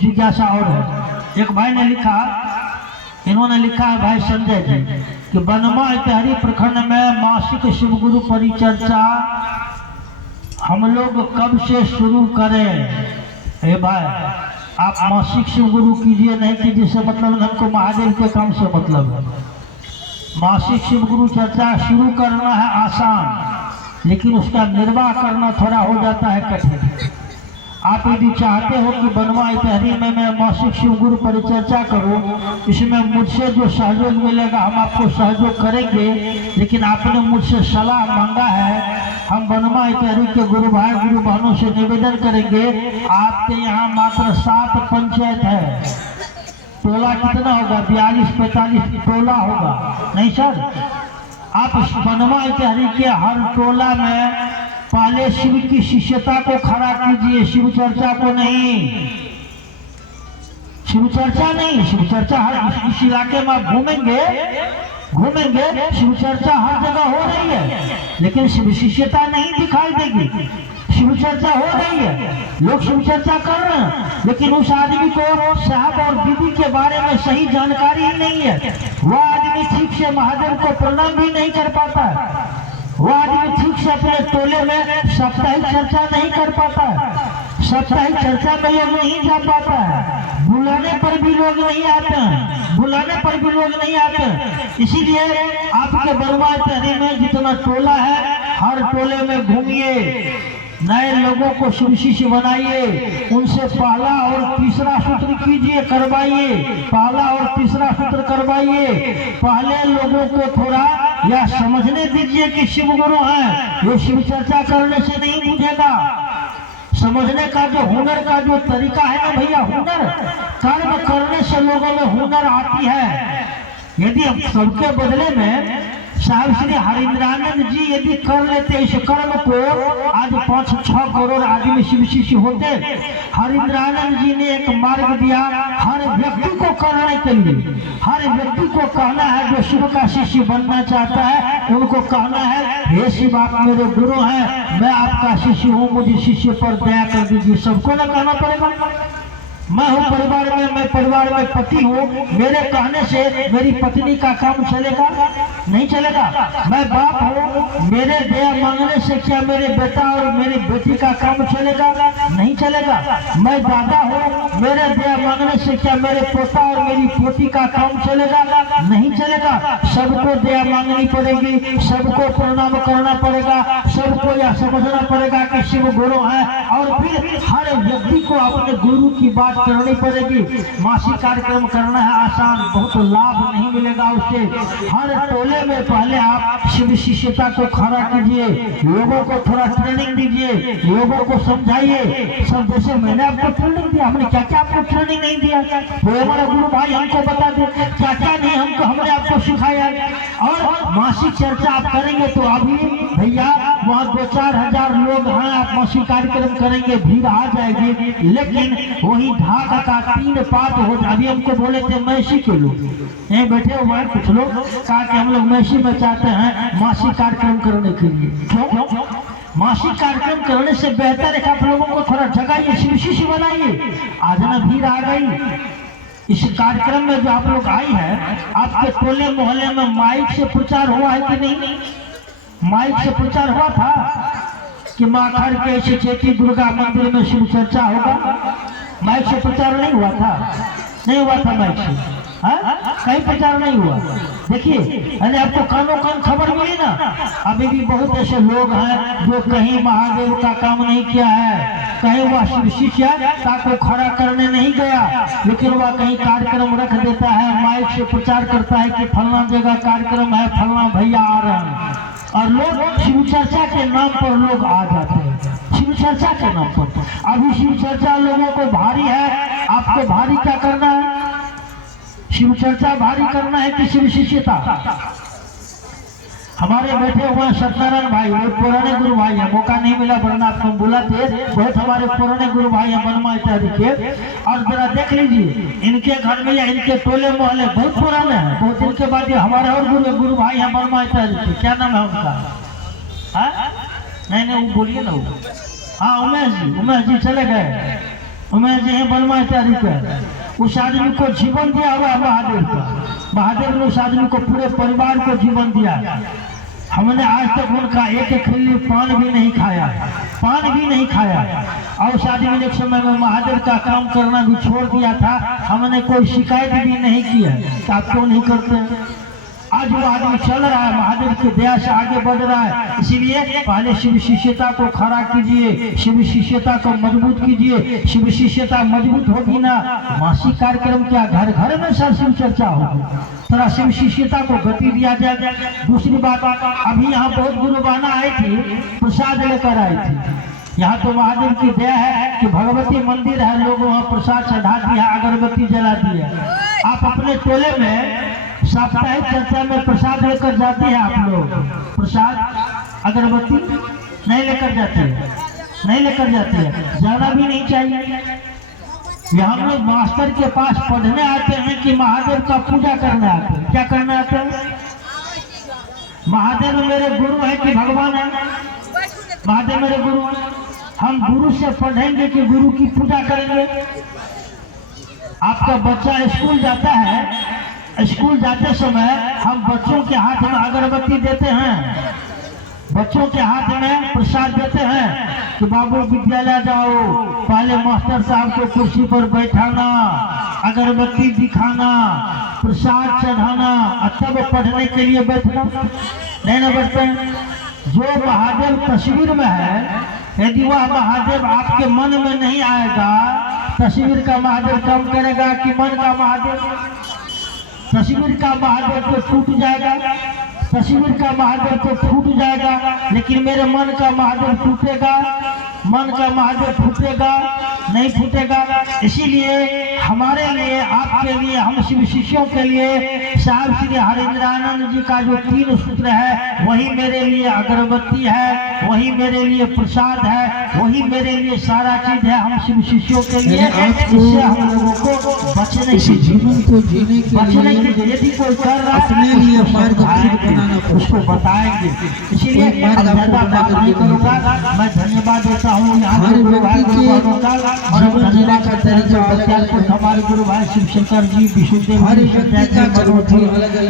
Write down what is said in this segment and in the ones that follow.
जिज्ञासा और है। एक भाई ने लिखा, इन्होंने लिखा है भाई संजय जी कि बनवा इतहरी प्रखंड में मासिक शिव गुरु परिचर्चा हम लोग कब से शुरू करें। ए भाई आप मासिक शिव गुरु कीजिए, नहीं कीजिए से मतलब हमको महादेव के काम से मतलब है। मासिक शिव गुरु चर्चा शुरू करना है आसान, लेकिन उसका निर्वाह करना थोड़ा हो जाता है कठिन। आप यदि चाहते हो कि बनवा इतहरी में मैं मासिक शिव गुरु परिचर्चा करूं, इसमें मुझसे जो सहयोग मिलेगा हम आपको सहयोग करेंगे, लेकिन आपने मुझसे सलाह मांगा है। हम बनवा इतहरी के गुरु भाई गुरु बहनों से निवेदन करेंगे, आपके यहाँ मात्र 7 पंचायत है, टोला कितना होगा? 42-45 टोला होगा, नहीं सर? आप बनवा इतहरी के हर टोला में पहले शिव की शिष्यता को खड़ा कीजिए, शिव चर्चा को नहीं। शिव चर्चा नहीं, शिव चर्चा हर इस इलाके में आप घूमेंगे शिव चर्चा हर जगह हो रही है, लेकिन शिव शिष्यता नहीं दिखाई देगी। शिव चर्चा हो रही है, लोग शिव चर्चा कर रहे हैं, लेकिन उस आदमी को साहब और दीदी के बारे में सही जानकारी ही नहीं है। वह आदमी ठीक से महादेव को प्रणाम भी नहीं कर पाता है, वो आदमी ठीक से अपने टोले में साप्ताहिक चर्चा नहीं कर पाता है, साप्ताहिक चर्चा में लोग नहीं जा पाता है, बुलाने पर भी लोग नहीं आते हैं, बुलाने पर भी लोग नहीं आते हैं। इसीलिए आपके बनवा इतहरी में जितना टोला है हर टोले में घूमिए, नए लोगों को शिव शिष्य बनाइए, उनसे पहला और तीसरा सूत्र कीजिए, करवाइए, पहला और तीसरा सूत्र करवाइए। पहले लोगों को थोड़ा यह समझने दीजिए कि शिव गुरु हैं, वो शिव चर्चा करने से नहीं बुझेगा। समझने का जो हुनर का जो तरीका है ना भैया, हुनर कर्म करने से लोगों में हुनर आती है। यदि हम सबके बदले में साहब श्री हरिंद्रानंद जी यदि कर लेते इस कर्म को, आज 5-6 करोड़ आदमी शिव शिष्य होते। हरिंद्रानंद जी ने एक मार्ग दिया हर व्यक्ति को करने के लिए। हर व्यक्ति को कहना है जो शिव का शिष्य बनना चाहता है, उनको कहना है हे शिव आप मेरे गुरु हैं, मैं आपका शिष्य हूँ, मुझे शिष्य पर दया कर दीजिए। सबको ना कहना पड़ेगा। मैं हूँ परिवार में, मैं परिवार में पति हूँ, मेरे कहने से मेरी पत्नी का काम चलेगा? नहीं चलेगा। मैं बाप हूँ, मेरे दया मांगने से क्या मेरे बेटा और मेरी बेटी का काम चलेगा? नहीं चलेगा। मैं दादा हूँ, मेरे दया मांगने से क्या मेरे पोता और मेरी पोती का काम चलेगा? नहीं चलेगा। सबको दया मांगनी पड़ेगी, सबको प्रणाम करना पड़ेगा, सबको यह समझना पड़ेगा कि शिव गुरु है, और फिर हर व्यक्ति को अपने गुरु की बात करनी पड़ेगी। मासिक कार्यक्रम करना है आसान, बहुत लाभ नहीं मिलेगा उससे। हर टोले में पहले आप शिव शिष्यता को खड़ा कीजिए, लोगों को थोड़ा ट्रेनिंग दीजिए, लोगों को समझाइए। सब जैसे मैंने आपको ट्रेनिंग दिया, हमने क्या क्या आपको ट्रेनिंग नहीं दिया? तो हमारा गुरु भाई हमको बता दे क्या क्या नहीं हमने आपको सिखाया। और मासिक चर्चा आप करेंगे तो अभी भैया वहाँ 2-4 हजार लोग हैं, आप मासिक कार्यक्रम करेंगे भीड़ आ जाएगी, लेकिन वही ढाक का 3 पात हो। अभी हमको बोले थे मैसी के लोग यहीं बैठे हुए हैं, कुछ लोग कहा कि हम लोग मैसी में चाहते हैं मासिक कार्यक्रम करने के लिए। क्यों? मासिक कार्यक्रम करने से बेहतर है आप लोगों को थोड़ा जगाइए, शिव शिष्य बनाइए। आज ना भीड़ आ गई इस कार्यक्रम में जो आप लोग आई है, आपके टोले मोहल्ले में माइक से प्रचार हुआ है कि नहीं? माइक से प्रचार हुआ था कि माखर के चेती दुर्गा मंदिर में शिव चर्चा होगा? माइक से प्रचार नहीं हुआ था? नहीं हुआ था माइक से, कहीं प्रचार नहीं हुआ। देखिए यानी आपको कानों कान खबर मिली ना। अभी भी बहुत ऐसे लोग हैं जो कहीं महादेव का काम नहीं किया है, कहीं वह शिव शिष्यता को खड़ा करने नहीं गया, लेकिन वह कहीं कार्यक्रम रख देता है, माइक से प्रचार करता है कि फलना जगह कार्यक्रम है, फलना भैया आ रहे हैं, और लोग शिव चर्चा के नाम पर लोग आ जाते हैं। शिव चर्चा के नाम पर अभी शिव चर्चा लोगों को भारी है। आपको भारी क्या करना है? शिव चर्चा भारी करना है कि शिव शिष्यता? हमारे बैठे हुए सत्यनारायण भाई, वो पुराने गुरु भाई है, मौका नहीं मिला वरना आपको बुलाते। बहुत हमारे पुराने गुरु भाई है बनवा इत्यादि के, और जरा देख लीजिए इनके घर में या इनके टोले मोहल्ले बहुत पुराने हैं। बहुत दिन के बाद हमारे और गुरु भाई है बनवा इत्यादि के, क्या नाम है उनका? नहीं वो बोलिए ना वो। हाँ उमेश जी चले गए। मैं जो है बलमा तारीख है, उस आदमी को जीवन दिया हुआ महादेव का। महादेव ने उस आदमी को, पूरे परिवार को जीवन दिया। हमने आज तक उनका एक खिल्ली पान भी नहीं खाया, पान भी नहीं खाया। और उस आदमी ने एक समय में महादेव का काम करना भी छोड़ दिया था। हमने कोई शिकायत भी नहीं की है कि आप क्यों नहीं करते। आज वो आदमी चल रहा है, महादेव की दया से आगे बढ़ रहा है। इसीलिए पहले शिव शिष्यता को खड़ा कीजिए, शिव शिष्यता को मजबूत कीजिए। शिव शिष्यता मजबूत होगी ना, मासिक कार्यक्रम क्या, घर घर में सब शिव चर्चा होगी। थोड़ा शिव शिष्यता को गति दिया जाए। दूसरी बात, अभी यहाँ बहुत गुरु बहना आई थी, प्रसाद लेकर आई थी। यहाँ तो महादेव की दया है कि भगवती मंदिर है, लोग वहाँ प्रसाद चढ़ा दिया, अगरबत्ती जला दिया। आप अपने टोले में साप्ताहिक चर्चा में प्रसाद लेकर जाते हैं, आप लोग प्रसाद अगरबत्ती नहीं लेकर जाते हैं, नहीं लेकर जाते हैं, जाना भी नहीं चाहिए। यहाँ हम लोग मास्टर के पास पढ़ने आते हैं कि महादेव का पूजा करने आते हैं। क्या करने आते हैं? महादेव मेरे गुरु है कि भगवान है? महादेव मेरे गुरु है। हम गुरु से पढ़ेंगे कि गुरु की पूजा करेंगे? आपका बच्चा स्कूल जाता है, स्कूल जाते समय हम बच्चों के हाथ में अगरबत्ती देते हैं, बच्चों के हाथ में प्रसाद देते हैं कि बाबू विद्यालय जाओ, पहले मास्टर साहब को कुर्सी पर बैठाना, अगरबत्ती दिखाना, प्रसाद चढ़ाना, तब पढ़ने के लिए बैठना। नहीं ना बैठते। जो महादेव तस्वीर में है, यदि वह महादेव आपके मन में नहीं आएगा, तस्वीर का महादेव काम करेगा कि मन का महादेव? तस्वीर का महादेव तो फूट जाएगा, तस्वीर का महादेव तो फूट जाएगा, लेकिन मेरे मन का महादेव टूटेगा, मन का महादेव फूटेगा नहीं फूटेगा। इसीलिए हमारे लिए, आपके लिए, हम शिव शिष्यों के लिए साहब श्री हरिंद्रानंद जी का जो 3 सूत्र है, वही मेरे लिए अगरबत्ती है, वही मेरे लिए प्रसाद है, वही मेरे लिए सारा चीज है। हम शिव शिष्यों के लिए, इससे हम लोगों को बचने की, जीवन को जीने बचने की, यदि कोई कर रहा अपने लिए मार्ग उसको बताएंगे। इसीलिए ज्यादा बात नहीं करूँगा। मैं धन्यवाद देता हूँ यहाँ के गुरु भाई का, और धन्यवाद करते हैं हमारे गुरु भाई शिव शंकर जी, विष्णुदेव,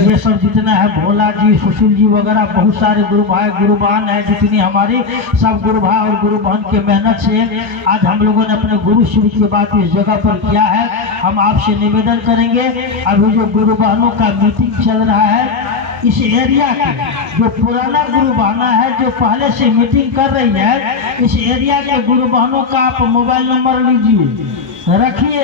ये सब जितना है, भोला जी, सुशील जी वगैरह, बहुत सारे गुरु भाई गुरु बहन है, जितनी हमारी सब गुरु भाई और गुरु बहन के मेहनत से आज हम लोगों ने अपने गुरु शिव की बात इस जगह पर किया है। हम आपसे निवेदन करेंगे, अभी जो गुरु बहनों का मीटिंग चल रहा है, इस एरिया के जो पुराना गुरु बहना है, जो पहले से मीटिंग कर रही है, इस एरिया के गुरु बहनों का आप मोबाइल नंबर लीजिए, रखिए।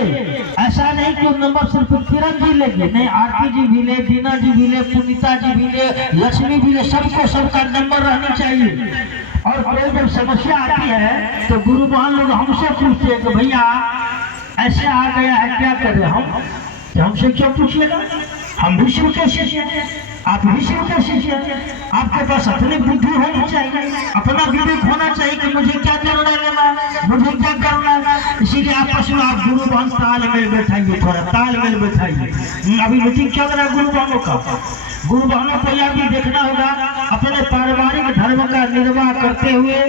ऐसा नहीं कि नंबर सिर्फ किरण जी लेंगे, नहीं, आरती जी भी ले, दीना जी भी ले, पुनीता जी भी ले, लक्ष्मी भी ले, सबको सबका नंबर रहना चाहिए। और कोई जब समस्या आती है तो गुरु बहन लोग हमसे पूछते हैं कि भैया ऐसे आ गया है, क्या करें हम? हमसे क्यों पूछिएगा? हम भी शिव के शिष्य हैं, आप भी शिव के शिष्य हैं। आपके पास अपनी बुद्धि होनी चाहिए, अपना विवेक होना चाहिए कि मुझे क्या निर्णय लेना है, मुझे क्या करना है। इसीलिए आपस में आप गुरु बहन तालमेल बैठाइए, थोड़ा तालमेल बैठाइए। अभी मीटिंग चल रहा है गुरु बहनों का। गुरु बहनों को यह भी देखना होगा, अपने पारिवारिक धर्म का निर्वाह करते हुए,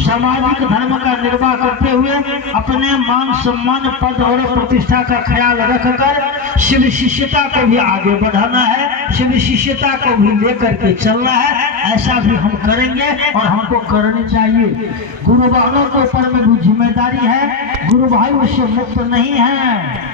सामाजिक धर्म का निर्वाह करते हुए, अपने मान सम्मान, पद और प्रतिष्ठा का ख्याल रखकर शिव शिष्यता को भी आगे बढ़ाना है, शिव शिष्यता को भी लेकर के चलना है। ऐसा भी हम करेंगे और हमको करनी चाहिए। गुरु बहनों के ऊपर में भी जिम्मेदारी है, गुरु भाई उससे मुक्त नहीं है।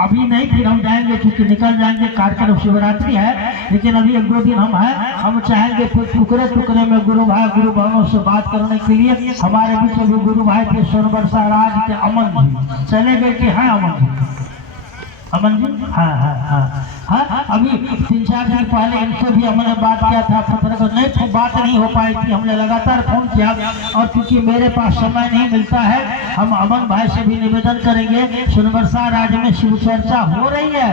अभी नहीं, फिर हम जाएंगे, क्योंकि निकल जाएंगे, कार्यक्रम शिवरात्रि है, लेकिन अभी 1-2 दिन हम हैं। हम चाहेंगे फिर टुकड़े टुकड़े में गुरु भाई गुरु बहनों से बात करने के लिए। हमारे बीच अभी गुरु भाई थे सोनबरसा राज के अमन जी, चले गए कि हैं अमन जी? अमन जी, हाँ हाँ हाँ हाँ, अभी 3-4 दिन पहले इनसे भी हमने बात किया था, पत्र को नहीं, बात नहीं हो पाई थी। हमने लगातार फोन किया, और क्योंकि मेरे पास समय नहीं मिलता है, हम अमन भाई से भी निवेदन करेंगे। सोनबरसा राज्य में शिव चर्चा हो रही है,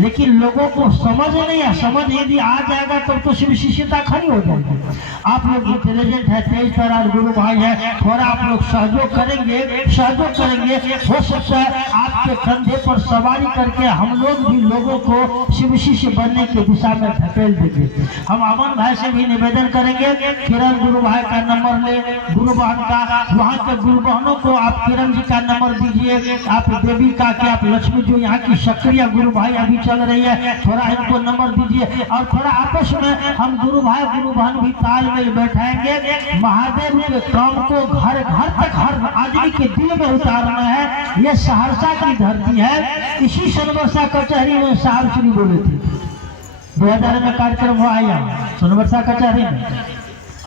लेकिन लोगों को समझ नहीं है। समझ यदि आ जाएगा तब तो शिव शिष्यता खड़ी हो जाएगी। आप लोग इंटेलिजेंट है, तेज तरार गुरु भाई है, थोड़ा आप लोग सहयोग करेंगे, सहयोग करेंगे, हो सकता है आपके कंधे पर सवारी करके हम लोग भी लोगों को शिव शिष्य शिष्य बनने की दिशा में धकेल दीजिए। हम अमन भाई से भी निवेदन करेंगे, किरण गुरु भाई का नंबर ले, गुरु बहन का, वहाँ के गुरु बहनों को आप किरण जी का नंबर दीजिए, आप देवी का कि आप लक्ष्मी जो यहाँ की सक्रिय गुरु भाई अभी चल रही है, थोड़ा इनको नंबर दीजिए और थोड़ा आपस में हम गुरु भाई गुरु बहन भी तालमेल बैठाएंगे। महादेव के काम को घर घर तक हर आदमी के दिल में उतारना है। ये सहरसा की धरती है। इसी सोनबरसा कचहरी में साहब श्री बोले थे, 2000 में कार्यक्रम हुआ है सोनबरसा कचहरी में,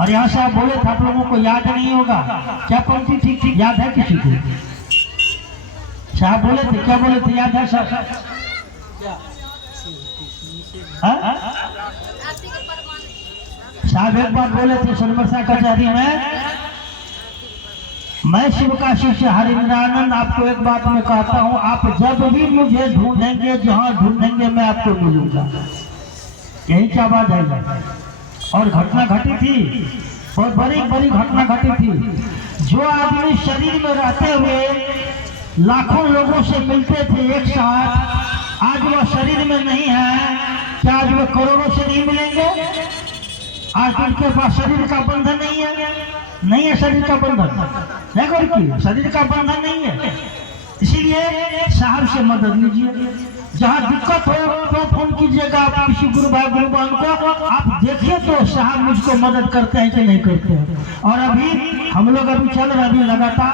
और यहाँ से आप बोले थे, आप लोगों को याद नहीं होगा क्या पंक्ति ठीक ठीक याद है किसी को? साहब बोले थे, क्या बोले थे, याद है साहब? साहब एक बार बोले थे सोनबरसा कचहरी में, मैं शिव का शिष्य हरिंद्रानंद आपको एक बात मैं कहता हूँ, आप जब भी मुझे ढूंढेंगे, जहाँ ढूंढेंगे मैं आपको मिलूंगा। यही क्या बात है। और घटना घटी थी, बहुत बड़ी बड़ी घटना घटी थी। जो आदमी शरीर में रहते हुए लाखों लोगों से मिलते थे एक साथ, आज वह शरीर में नहीं है, क्या आज वह करोड़ों से नहीं मिलेंगे? आज उनके पास शरीर का बंधन नहीं है शरीर का बंधन है, शरीर का बंधन नहीं है। इसीलिए साहब से मदद लीजिए, जहाँ दिक्कत हो तो फोन कीजिएगा आप किसी गुरु भाई गुरु बहन को, आप देखिए तो साहब मुझको मदद करते हैं कि नहीं करते हैं। और अभी हम लोग अभी चल रहे, अभी लगातार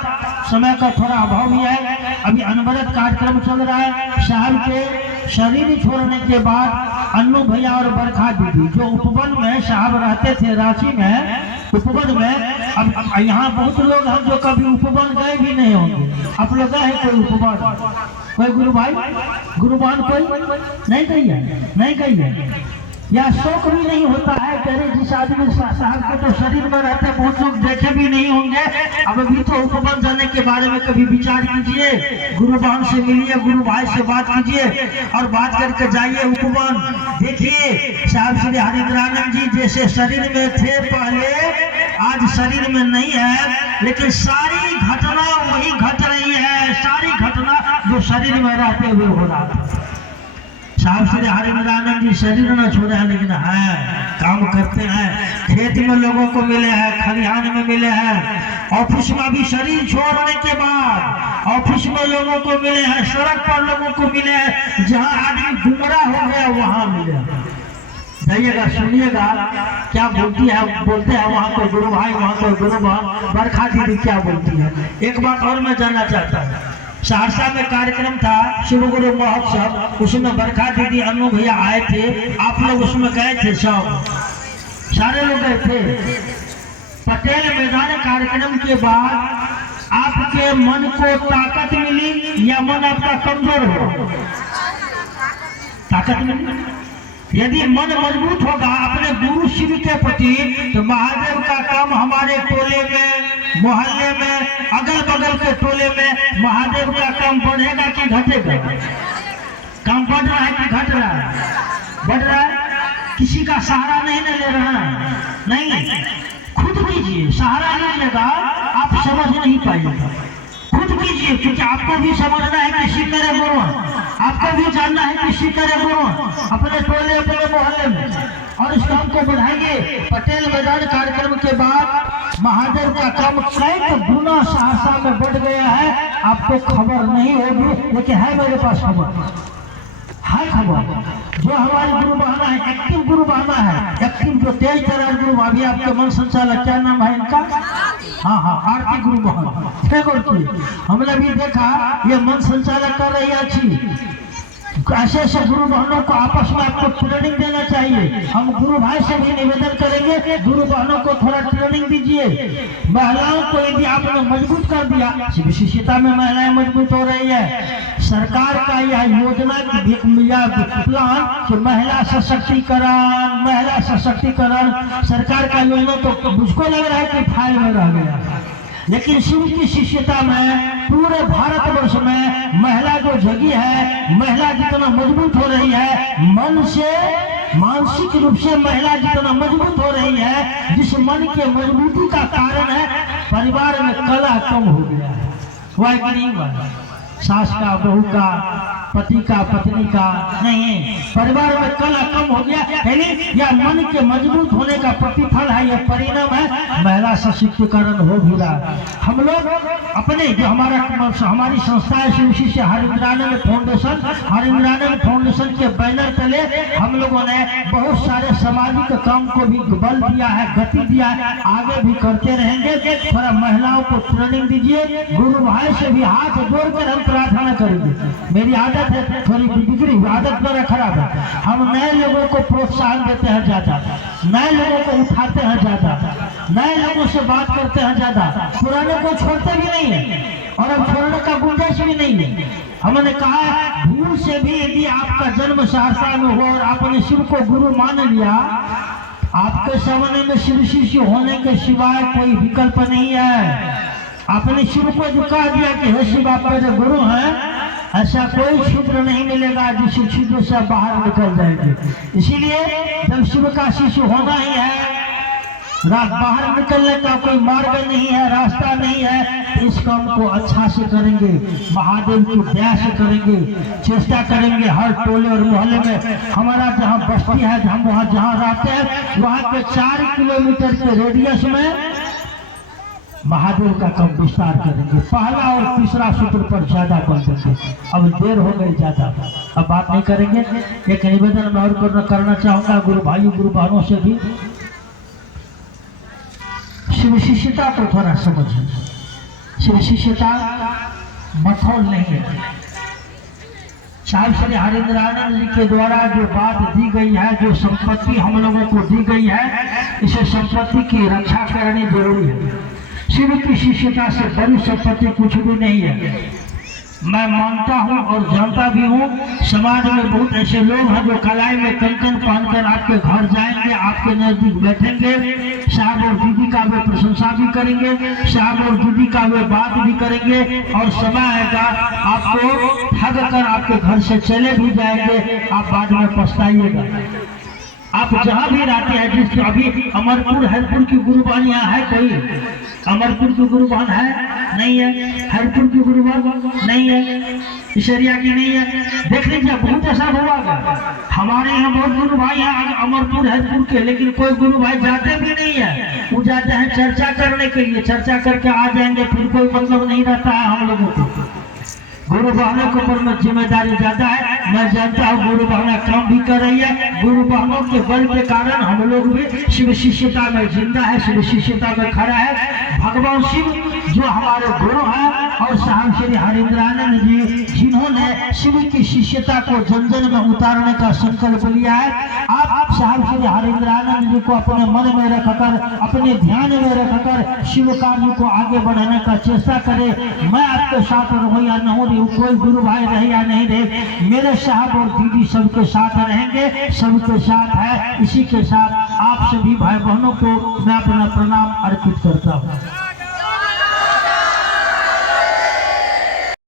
समय का थोड़ा अभाव भी है, अभी अनवरत कार्यक्रम चल रहा है। साहब के शरीर छोड़ने के बाद अन्नू भैया और बरखा दीदी जो उपवन में साहब रहते थे, रांची में उपवन में, अब यहाँ बहुत लोग हैं जो कभी उपवन गए भी नहीं होंगे। आप लोग गए हैं कोई उपवन? कोई गुरु भाई गुरु बहन कोई नहीं गई है? नहीं गई है या शौक भी नहीं होता है? तेरे जिस आदमी साहब को तो शरीर में रहते बहुत लोग देखे भी नहीं होंगे। अब अभी तो उपवन जाने के बारे में कभी विचार कीजिए, गुरु बहन से मिलिए, गुरु भाई से बात कीजिए और बात करके जाइए उपवन। देखिए साहब श्री हरिंद्रानंद जी जैसे शरीर में थे पहले, आज शरीर में नहीं है, लेकिन सारी घटना वही घट रही है, सारी घटना जो शरीर में रहते हुए हो रहा था। साहब श्री हरिंद्रानंद जी शरीर न छोड़े हैं, लेकिन है काम करते हैं, खेत में लोगों को मिले हैं, खलिहान में मिले हैं, ऑफिस में भी शरीर छोड़ने के बाद ऑफिस में लोगों को मिले हैं, सड़क पर लोगों को मिले हैं, जहाँ आदमी गुमराह हो गया वहां मिले। जाइएगा सुनिएगा क्या बोलती है, बोलते हैं वहाँ को गुरु भाई, वहाँ को गुरु बहन, बरखा दीदी क्या बोलती है। एक बात और मैं जानना चाहता हूँ, सहरसा में कार्यक्रम था शिव गुरु महोत्सव, उसमें बरखा दीदी अन्नू भैया आए थे, आप लोग उसमें गए थे, सब सारे लोग गए थे। पटेल मैदान कार्यक्रम के बाद आपके मन को ताकत मिली या मन आपका कमजोर हो? ताकत मिली। यदि मन मजबूत होगा अपने गुरु शिव के प्रति, तो महादेव का काम हमारे टोले में, मोहल्ले में, अगल बगल के टोले में महादेव का काम बढ़ेगा कि घटेगा? काम बढ़ रहा है कि घट रहा है? बढ़ रहा है। किसी का सहारा नहीं ले रहा है, नहीं, खुद कीजिए। सहारा नहीं लेगा आप समझ नहीं पाइएगा, खुद कीजिए, क्योंकि आपको भी समझना है किसी तरह गुरु, आपको भी जानना है किसी तरह गुरु अपने टोले अपने मोहल्ले में, और इस काम को बढ़ाइए। पटेल मैदान कार्यक्रम के बाद महादेव का काम कई गुना सहरसा में बढ़ गया है, आपको खबर नहीं होगी, लेकिन है मेरे पास खबर, है खबर। जो हमारी गुरु बहना है, एक्टिव गुरु बहना है, एक्टिव जो तेज तरह गुरु, अभी आपके मन संचालक क्या नाम है इनका? हाँ आरती गुरु बहन, हमने भी देखा ये मन संचालक कर रही है अच्छी। ऐसे ऐसे गुरु बहनों को आपस में आपको ट्रेनिंग देना चाहिए। हम गुरु भाई से भी निवेदन करेंगे, गुरु बहनों को थोड़ा ट्रेनिंग दीजिए। महिलाओं को यदि आपने मजबूत कर दिया, शिष्यता में महिलाएं मजबूत हो रही है। सरकार का यह योजना प्लान कि महिला सशक्तिकरण सरकार का योजना तो मुझको लग रहा है कि फाइल में रह गया, लेकिन शिव की शिष्यता में पूरे भारतवर्ष में महिला जो जगी है, महिला जितना मजबूत हो रही है, मन से मानसिक रूप से महिला जितना मजबूत हो रही है, जिस मन के मजबूती का कारण है परिवार में कलह कम हो गया है। हुआ कि नहीं हुआ? सास का, बहू का, पति का, पत्नी का नहीं, परिवार में कलह कम हो गया, यानी या मन के मजबूत होने का प्रतिफल है, यह परिणाम है, महिला सशक्तिकरण हो भी रहा। हम लोग अपने जो हमारी संस्था है श्री शिष्य हरिंद्रानंद फाउंडेशन के बैनर तले हम लोगों ने बहुत सारे सामाजिक काम को भी बल दिया है, गति दिया है, आगे भी करते रहेंगे। थोड़ा महिलाओं को ट्रेनिंग दीजिए, गुरु भाई से भी हाथ जोड़कर हम प्रार्थना करेंगे। मेरी आदत है, थोड़ी बिगड़ी आदत मेरा खराब है, हम नए लोगों को प्रोत्साहन देते हैं ज्यादा, नए लोगों को उठाते हैं ज्यादा, नए लोगों से बात करते हैं ज्यादा, पुराने को छोड़ते भी नहीं है और अब छोड़ने का गुंजाइश भी नहीं है। हमने कहा है भूल से भी यदि आपका जन्म सहरसा में हो और आपने शिव को गुरु मान लिया, आपके सामने में शिव शिष्य होने के सिवाय कोई विकल्प नहीं है। आपने शिव को झुका दिया कि हे शिव आप मेरे गुरु हैं, ऐसा कोई छिद्र नहीं मिलेगा जिस छिद्र से बाहर निकल जाएंगे। इसीलिए जब शिव का शिष्य होना ही है, बाहर निकलने का कोई मार्ग नहीं है, रास्ता नहीं है, इस काम को अच्छा से करेंगे, महादेव की दया से करेंगे, चेष्टा करेंगे। हर टोले और मोहल्ले में हमारा जहाँ बस्ती है, हम वहाँ जहाँ रहते हैं वहाँ के 4 किलोमीटर के रेडियस में महादेव का काम विस्तार करेंगे। पहला और तीसरा सूत्र पर ज्यादा बल देंगे। अब देर हो गई ज्यादा, अब बात नहीं करेंगे। एक निवेदन मैं और करना चाहूंगा गुरु भाइयों गुरु बहनों से भी, शिव शिष्यता को थोड़ा समझिए। शिव शिष्यता मखौल नहीं है। साहब श्री हरिंद्रानंद जी के द्वारा जो बात दी गई है, जो संपत्ति हम लोगों को दी गई है, इसे संपत्ति की रक्षा करनी जरूरी है। शिव की शिष्यता से बड़ी संपत्ति कुछ भी नहीं है। मैं मानता हूँ और जानता भी हूँ, समाज में बहुत ऐसे लोग हैं जो कलाई में कंकन पहनकर आपके घर जाएंगे, आपके नजदीक बैठेंगे, साहब और दीदी का वे प्रशंसा भी करेंगे, साहब और दीदी का वे बात भी करेंगे, और समय आएगा आपको ठग कर आपके घर से चले भी जाएंगे, आप बाद में पछताइएगा। आप जहाँ भी रहते हैं, जिस अभी अमरपुर हरपुर की गुरुबान यहाँ है कोई? अमरपुर की गुरुबान है? नहीं है। हरपुर की गुरुबान नहीं है, इसरिया की नहीं है। देख लीजिए बहुत ऐसा होगा। हमारे यहाँ बहुत गुरु भाई हैं अमरपुर हरपुर के, लेकिन कोई गुरु भाई जाते भी नहीं है। वो जाते हैं चर्चा करने के लिए, चर्चा करके आ जाएंगे, फिर कोई मतलब नहीं रहता है हम लोगों को। गुरु बहनों के ऊपर में जिम्मेदारी ज्यादा है। मैं जानता हूँ गुरु बहना काम भी कर रही है। गुरु बहनों के बल के कारण हम लोग भी शिव शिष्यता में जिंदा है, शिव शिष्यता में खड़ा है। भगवान शिव जो हमारे गुरु हैं और साहब श्री हरिंद्रानंद जी जिन्होंने शिव की शिष्यता को जन जन में उतारने का संकल्प लिया है, आप साहब श्री हरिंद्रानंद जी को अपने मन में रखकर, अपने ध्यान में रखकर शिव कार्य को आगे बढ़ाने का चेष्टा करें। मैं आपके साथ रहूं या न हो, कोई गुरु भाई रहे या नहीं रहे, मेरे साहब और दीदी सबके साथ रहेंगे, सबके साथ है। इसी के साथ आप सभी भाई बहनों को मैं अपना प्रणाम अर्पित करता हूँ।